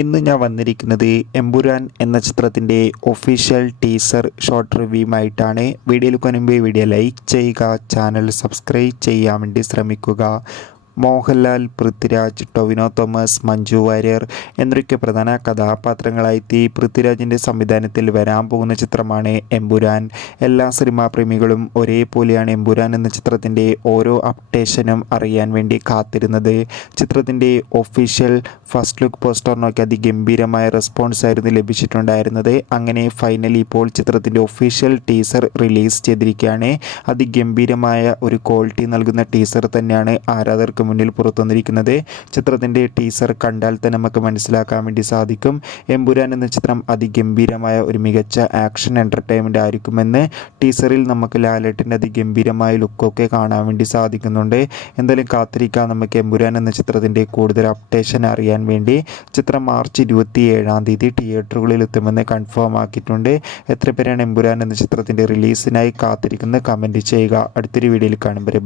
ഇന്ന് ഞാൻ വന്നിരിക്കുന്നത് എമ്പുരാൻ എന്ന ചിത്രത്തിൻ്റെ ഒഫീഷ്യൽ ടീസർ ഷോർട്ട് റിവ്യൂമായിട്ടാണ്. വീഡിയോയിൽ മുൻപ് വീഡിയോ ലൈക്ക് ചെയ്യുക, ചാനൽ സബ്സ്ക്രൈബ് ചെയ്യാൻ വേണ്ടി ശ്രമിക്കുക. മോഹൻലാൽ, പൃഥ്വിരാജ്, ടൊവിനോ തോമസ്, മഞ്ജു വാര്യർ എന്നൊക്കെ പ്രധാന കഥാപാത്രങ്ങളായെത്തി പൃഥ്വിരാജിൻ്റെ സംവിധാനത്തിൽ വരാൻ പോകുന്ന ചിത്രമാണ് എമ്പുരാൻ. എല്ലാ സിനിമാ പ്രേമികളും ഒരേപോലെയാണ് എമ്പുരാൻ എന്ന ചിത്രത്തിൻ്റെ ഓരോ അപ്ഡേഷനും അറിയാൻ വേണ്ടി കാത്തിരുന്നത്. ചിത്രത്തിൻ്റെ ഒഫീഷ്യൽ ഫസ്റ്റ് ലുക്ക് പോസ്റ്ററിനൊക്കെ അതിഗംഭീരമായ റെസ്പോൺസ് ആയിരുന്നു ലഭിച്ചിട്ടുണ്ടായിരുന്നത്. അങ്ങനെ ഫൈനലി ഇപ്പോൾ ചിത്രത്തിൻ്റെ ഒഫീഷ്യൽ ടീസർ റിലീസ് ചെയ്തിരിക്കുകയാണ്. അതിഗംഭീരമായ ഒരു ക്വാളിറ്റി നൽകുന്ന ടീസർ തന്നെയാണ് ആരാധകർക്ക് മുന്നിൽ പുറത്തുവന്നിരിക്കുന്നത്. ചിത്രത്തിൻ്റെ ടീസർ കണ്ടാൽ തന്നെ നമുക്ക് മനസ്സിലാക്കാൻ വേണ്ടി സാധിക്കും എമ്പുരാൻ എന്ന ചിത്രം അതിഗംഭീരമായ ഒരു മികച്ച ആക്ഷൻ എൻ്റർടൈൻമെൻ്റ് ആയിരിക്കുമെന്ന്. ടീസറിൽ നമുക്ക് ലാലേട്ടൻ്റെ അതിഗംഭീരമായ ലുക്കൊക്കെ കാണാൻ വേണ്ടി സാധിക്കുന്നുണ്ട്. എന്തായാലും കാത്തിരിക്കാം നമുക്ക് എമ്പുരാൻ എന്ന ചിത്രത്തിൻ്റെ കൂടുതൽ അപ്ഡേഷൻ അറിയാൻ വേണ്ടി. ചിത്രം മാർച്ച് 27 തിയേറ്ററുകളിൽ എത്തുമെന്ന് കൺഫേം ആക്കിയിട്ടുണ്ട്. എത്ര പേരാണ് എമ്പുരാൻ എന്ന ചിത്രത്തിൻ്റെ റിലീസിനായി കാത്തിരിക്കുന്നത്? കമൻറ്റ് ചെയ്യുക. അടുത്തൊരു വീഡിയോയിൽ കാണും വരെ.